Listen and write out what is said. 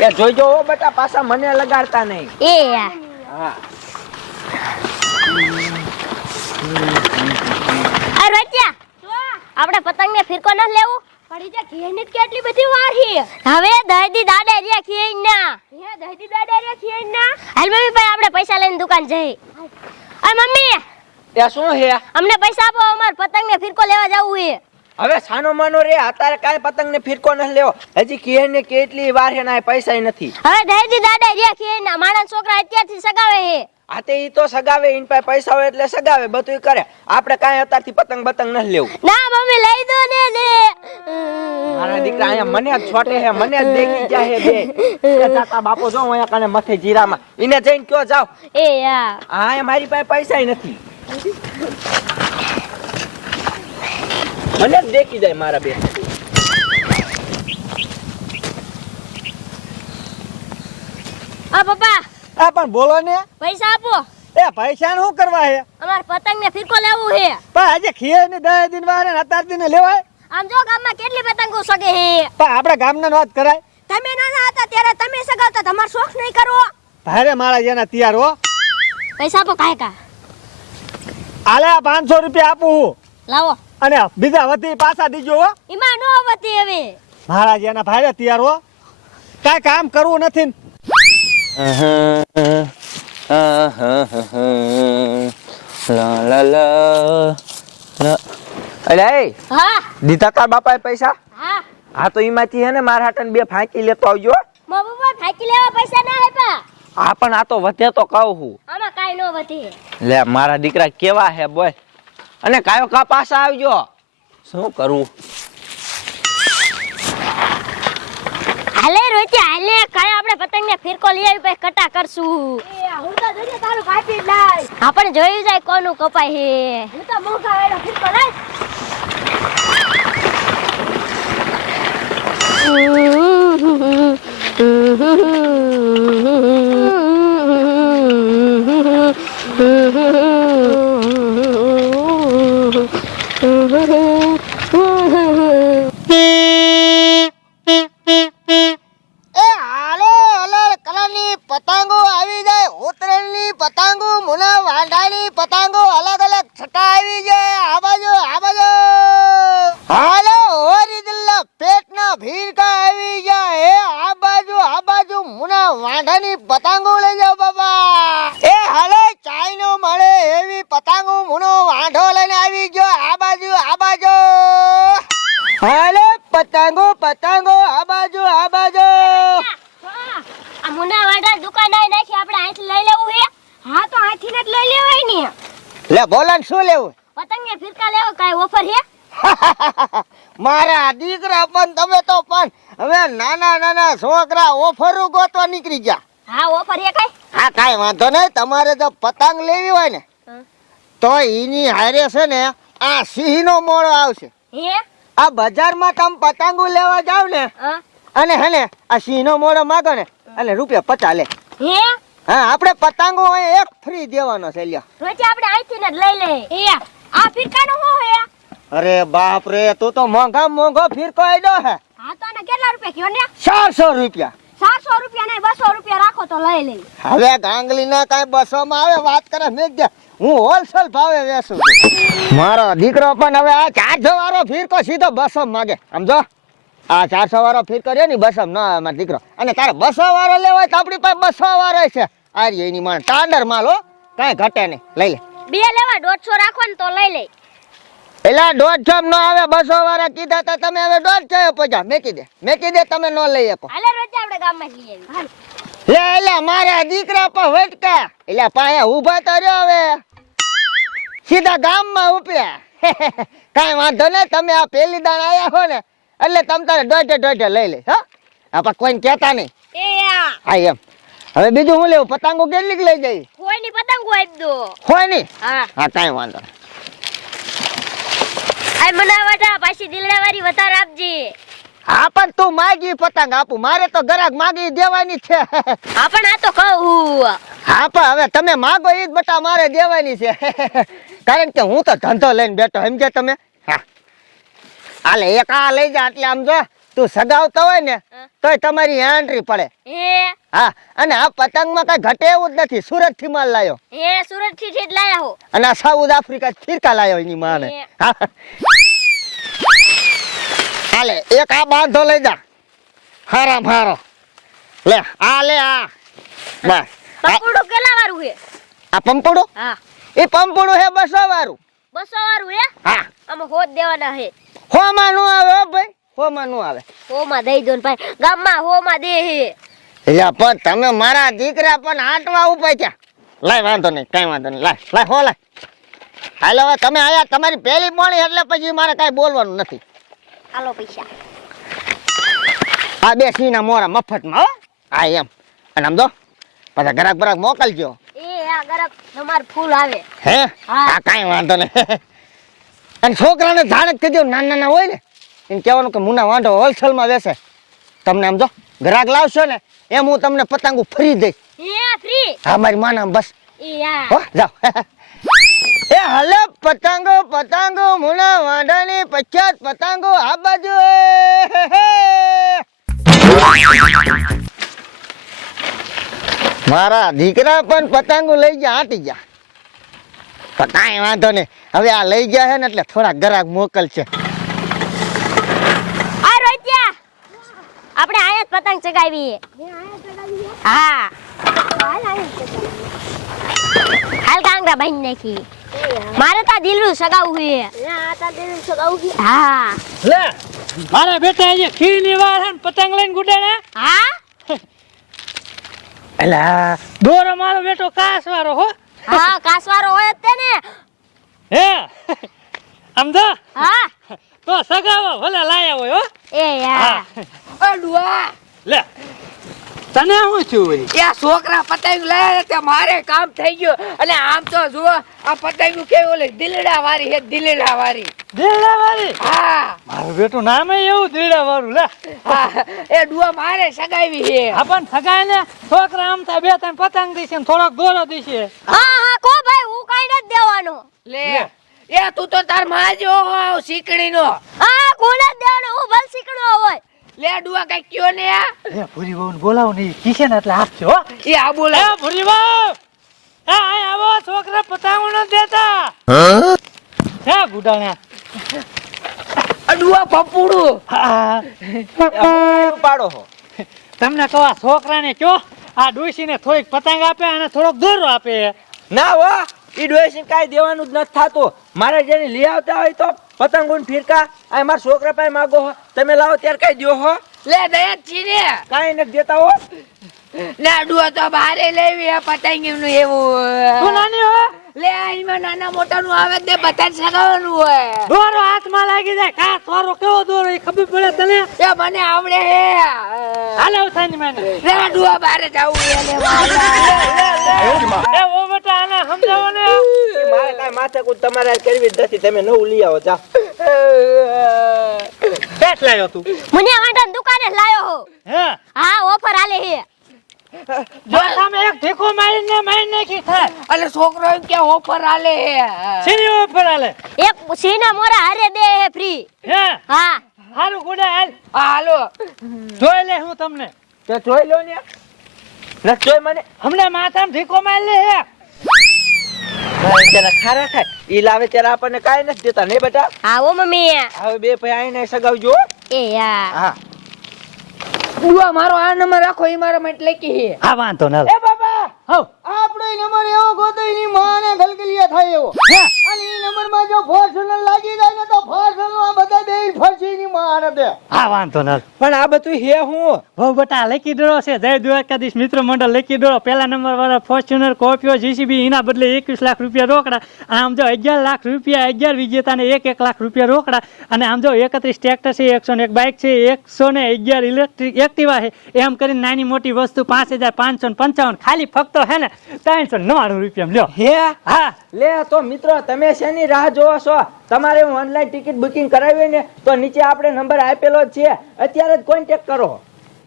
એ જોઈજો હો બેટા પાછા મને લગાડતા નહીં. એ હા. અરે રોત્યા આપણે પતંગ ને ફિરકો ન લેવું? પડી જા ઘેરની કેટલી બધી વાર હી હવે દહીદી દાડે રે ખીઈ ના. હે દહીદી દાડે રે ખીઈ ના? હાલ મમ્મી ભાઈ આપણે પૈસા લઈને દુકાન જઈ. અરે મમ્મી! એ શું હે? અમને પૈસા આપો અમાર પતંગ ને ફિરકો લેવા જવું છે. હવે સાનો માનો રે અત્યારે કાંઈ પતંગ ને ફિરકો નથી લેવો. હજી કે ને કેટલી વાર હે ના પૈસા નથી. હવે દહેજી દાદા રે કે ના માણસ છોકરા અત્યારથી સગાવે હે આ તે ઈ તો સગાવે ઈન પાસે પૈસા હોય એટલે સગાવે બધું કરે. આપણે કાંઈ અત્યારથી પતંગ બતંગ નથી લેવું. ના મમ્મી લઈ દો ને ને. મારા દીકરા અહીંયા મને જ છોટે હે મને જ દેખી જાય હે બે. તાતા બાપો જો અહીંયા કાને મથે જીરામાં. ઈને જઈને કયો જાવ. એ યા હા મારી પાસે પૈસા નથી. મને દેખી જાય મારા બે આ પપ્પા. આ પણ બોલો ને. પૈસા આપો. એ પૈસા શું કરવા હે? અમાર પતંગ ને ફિરકો લેવું હે. પણ આજે ખીર ને દસ દિન વારે ને અત્યાર દિને લેવાય? આમ જો ગામમાં કેટલી પતંગો સગે હે. પણ આપણે ગામના વાત કરાય. તમે નાના હતા ત્યારે તમે સગાવતા તમારો શોખ નહીં કરવો ભારે મારા જેના તૈયાર હો. પૈસા આપો કાય કા આલે આ પાંચસો રૂપિયા આપું લાવો. અને બીજા વધી પાછા દીજો હો. નો આવતી હવે. મારા જેના ભારે તૈયાર હો. કાંઈ કામ કરવું નથી. લા લા લા લા. હા. દીધા તાર બાપાએ પૈસા? હા. હા તો ઈમાંથી હે ને મારા હાટન બે ફાંકી લેતો આવજો મા બાપા ફાકી લેવા પૈસા ના આપ્યા. હા પણ આ તો વધે તો કહું હું. આમાં કાઈ નો વધી. લે મારા દીકરા કેવા હે બોય અને કાયો કા પાછા આવજો. શું કરું? હાલે રોતી હાલે. કાય આપણે પતંગ ને ફિરકો લઈ આવી પછી કટા કરશું. એ હું તો જોજે તારું કાપી લાય. આપણે જોયું જાય કોનું કપાય હે હું તો મોંઘા વેડો ફિરકો લાય એ હાલો અલગ કલરની પતંગો આવી જાય ઉતરેલની પતંગો મુના વાંઢાની પતંગો અલગ અલગ છટા આવી જાય આ બાજુ આ બાજુ હાલો હોરી દિલ્લા પેટના ભીરકા આવી જાય એ આ બાજુ આ બાજુ મુના વાંઢાની પતંગો લઈ જાઓ બાબા એ હાલો ચાઈનો મળે એવી પતંગો મુનો વાંઢો લઈને આવી ગયો આ બાજુ આ બાજુ હાલો પતંગો પતંગો આ બાજુ આ બાજુ આ મુના વાડા દુકાન આઈ નાખી આપણે અહીંથી લઈ લેવું હે હા તો અહીંથી જ લઈ લેવાય ને લે બોલન શું લેવું? પતંગ ને ફિરકા લેવો કાઈ ઓફર હે? મારા દીકરા પણ તમે તો પણ હવે નાના નાના છોકરા ઓફરો ગોતવા નીકળી ગયા. હા ઓફર હે કાઈ? હા કાંઈ વાંધો નહીં તમારે જો પતંગ લેવી હોય ને. તો એની હારે છે ને આ સિંહનો મોળો આવશે. હે? આ બજારમાં તમે પતંગો લેવા જાવ ને અને હે ને આ સિંહનો મોળો માગો ને એટલે રૂપિયા પચાસ લે. હે? હા આપણે પતંગો એક ફ્રી દેવાનો છે લ્યો. રોજી આપણે આઈથી ને લઈ લે. આ ફિરકાનો હો હે અરે બાપ રે તું તો મોંઘા મોંઘો ફિરકો આડ્યો હે. હા તો ને કેટલા રૂપિયા કયો ને? 400 રૂપિયા. ચારસો રૂપિયા નહીં બસો રૂપિયા રાખો તો લઈ લઈ હવે ગાંગલીના કાંઈ બસોમાં આવે વાત કરે મેં કીધું, હું હોલસેલ ભાવે વેચું મારો દીકરો પણ હવે આ ચારસો વાળો ફીરકો સીધો બસો માગે. સમજો? આ ચારસો વાળો ફીરકો કર્યો ને બસો ન મારો દીકરો. અને તારે બસો વાળો લેવાય તો આપણી પાસે બસો વાળો છે. આ રહ્યો એની માણ. ટાંડર માલ હો. કાંઈ ઘટે નહીં. લઈ લે. બે લેવા દોઢસો રાખો ને તો લઈ લે. એટલે દોઢસો ન આવે બસો વાળા કીધા તો તમે હવે દોઢસો પજા મેકી દે. મેકી દે તમે ન લઈ શકો હાલે રોજ આપણે ગામમાં લઈ આવી લે એટલે મારા દીકરા પર વટકા. એટલે પાયા ઊભા તો રહ્યો હવે. સીધા ગામમાં ઉપડ્યા. કાંઈ વાંધો નહીં તમે આ પેલી દાણ આવ્યા હો ને એટલે તમ તારે દોઢે દોઢે લઈ લે હા? આપા કોઈને કહેતા નહીં. એ આ. એમ. હવે બીજું હું લેવું? પતંગો કેટલીક લઈ જઈ કોઈની પતંગો આપી દો. હોય નહીં હા. હા કાંઈ વાંધો આ મનાવાટા પાછી દિલડા વધારે આપજી. હા પણ તું માગી પતંગ આપું. મારે તો ગરાક માગી દેવાની છે. હા પણ આ તો કહું. હા પણ હવે તમે માગો એ જ બટા મારે દેવાની છે. કારણ કે હું તો ધંધો લઈને બેઠો સમજે તમે? હા. હાલે એક આ લઈ જા એટલે આમ જો તું સગાવતો હોય ને. તોય તમારી એન્ટ્રી પડે. હા? અને આ પતંગમાં કઈ ઘટે એવું જ નથી સુરતથી માલ લાયો. એ સુરતથી જ લાયા હો. અને આ સાઉથ આફ્રિકા ફિરકા લાયો એની માને. હાલે એક આ બાંધો લઈ જા. હારામ હારો. લે આ લે આ. બસ. પકોડો કેટલા વાળું હે? આ પંપડું? હા. એ પંપુડું હે બસો વાળું બસો વાળું હે? હા. આમાં હોદ દેવાના હે. હોમાં નો આવે હો ભાઈ હોમાં નું આવે. હોમાં દઈ દો ને ભાઈ. ગામમાં હોમાં દે હે. એટલે પણ તમે મારા દીકરા પણ આટવા ઉપાય ત્યાં લાય વાંધો નહીં કઈ વાંધો નહીં. લાય લાય હો લાય. હાલો હવે તમે આયા તમારી પહેલી મોણી એટલે પછી મારે કાંઈ બોલવાનું નથી. હાલો પૈસા. આ બે સિંહના મોરા મફતમાં હો. હા એમ. અને આમ દો પાછા ઘરાક બરાક મોકલજો. આ તમાર ફૂલ આવે. હે? હા. કાઈ વાંધો નહીં. અને છોકરાને ઝાડ જ કહેજો નાના નાના હોય ને એને કહેવાનું કે મુના વાંઢો હોલસેલમાં બેસે તમને આમ જો ગ્રાહક લાવશો ને એમ હું તમને પતંગો ફરી દઈશ. હા મારી માના બસ. જાઓ. એ હલે પતંગો પતંગો મુના વાંઢાની પછાત પતંગો આ બાજુ. મારા દીકરા પણ પતંગો લઈ ગયા હાટી ગયા. પતાય કાંઈ વાંધો ને હવે આ લઈ ગયા છે ને એટલે થોડા ગરાક મોકલશે. આ આપણે આયા જ પતંગ ચગાવી હા. હાલ કાંગરા બાંધી નાખી. મારે તા દિલનું સગાવું છે. હા. લે મારા બેટા અહીંયા ખીરની વાર પતંગ લઈને ગુડાણે હા? એલા દોરો મારો બેટો કાસ વાળો હો. હા કાસવારો હોય જ તે ને. હે? સમજો હા. તો સગાવો ભલે લાયા હોય હો. એ યાર. અડવા. લે. તને શું થયું એ છોકરા પતંગ લાયા તે મારે કામ થઈ ગયું. અને આમ તો જુઓ આ પતંગ કેવું ઓલે દિલડા વાળી હે દિલડા વાળી દીડા વાળી હા. મારું બેટું નામે એવું દીડા વાળું લે. હા એ ડુઆ મારે સગાવી હે આપણ સગાય ને છોકરા આમતા બે ત્રણ પતંગ દીશે ને થોડોક દોરો દીશે હા હા કો ભાઈ હું કઈ નથી દેવાનો. લે એ તું તો તારમાં જો શીકડી નો હા કોને દેવાનો? હું ભલ શીખડો હોય. લે ડુઆ કઈ કયો ને આ? એ ભૂરી બહુ બોલાવો ને કીશે ને એટલે આપશે હો. એ આ બોલે એ ભૂરી બહુ એ અહીં આવો છોકરા પતંગ નથી દેતા. હે? ગુડાણા આ પપુડું. પાડો હો. તમને કહો આ છોકરાને કયો આ ડોસીને થોડીક પતંગ આપે અને થોડોક દોરો આપે. ના હો ઈ ડોસીને કાઈ દેવાનું જ નથી થાતું. મારે જેને લઈ આવતા હોય તો પતંગો ને ફિરકા. આ મારા છોકરા પાસે માગો હો. તમે લાવો ત્યારે કઈ દો હો. લે દયા ચીને કાઈ નથી દેતા હો. ના ડુઆ તો બારે લેવી પતંગનું તું એવું નાની હો? લે એમાં નાના મોટા નું આવે તે બધા સગાવાનું હોય. દોરો હાથમાં લાગી જાય. કા સોરો કેવો દોરો એ ખબર પડે તને? એ મને આવડે હે. હાલો ઉઠાની મને. નાડુઓ બારે જાવું એ લે એ ઓ બેટા આને સમજાવો ને મારે મારે માથે માથાકૂટ તમારે કરવી જ નથી. તમે નવું લઈ આવો જા. બેટ લાયો તું. મને વાંઢા દુકાને જ લાયો હો. હે? હા ઓફર આલે હે. જો તમે એક ઢીકો મારીને મારી નાખી થાય. અને છોકરો એમ કે ઓફર આલે હે. સીની ઉપર એક સીના મોરા હારે દે હે ફ્રી. હે? હા. હારું ગુડા હાલ. હાલો. જોઈ લે હું તમને. તે જોઈ લો ને. ન જોઈ મને. હમણાં માથામાં ઢીકો મારી લે હે. તેના ખારા થાય. ઈ લાવે ત્યારે આપણને કાઈ નથી દેતા નહીં બેટા? આવો મમ્મી. હવે બે ભાઈ આઈને સગાવજો હો. એ યાર હા. ડુઆ મારો આ નંબર રાખો એ મારા માટે લખી હે હા વાંધો ન એ બાબા! હવ. આપણો એ નંબર એવો ગોતો એની માને ગલગલિયા થાય એવો. અને એ નંબરમાં જો ફોર્ચ્યુનર લાગી જાય ને તો ફોર્ચ્યુનરમાં બધા બે ફરસી ની માને દે હા વાંધો ન પણ આ બધું હે હું? બહુ બટા લકી ડોળો છે. જય દ્વારકાધીશ મિત્ર મંડળ લકી ડોળો. પહેલા નંબર વાળા ફોર્ચ્યુનર કોપીઓ જીસીબી એના બદલે એકવીસ લાખ રૂપિયા રોકડા. અને આમ જો અગિયાર લાખ રૂપિયા અગિયાર વિજેતાને એક એક લાખ રૂપિયા રોકડા. અને આમ જો એકત્રીસ ટ્રેક્ટર છે એકસો ને એક બાઇક છે એકસો ને અગિયાર ઇલેક્ટ્રિક એક્ટિવા છે. એમ કરીને નાની મોટી વસ્તુ પાંચ હજાર પાંચસો ને પંચાવન. ખાલી ફક્ત હે ને ત્રણસો નવ્વાણું રૂપિયા લ્યો. હે? હા. લે તો મિત્રો તમે શેની રાહ જોવો છો? તમારે ઓનલાઈન ટિકિટ બુકિંગ કરાવી ને, તો નીચે આપણે નંબર આપેલો છે. અત્યારે જ કોન્ટેક્ટ કરો.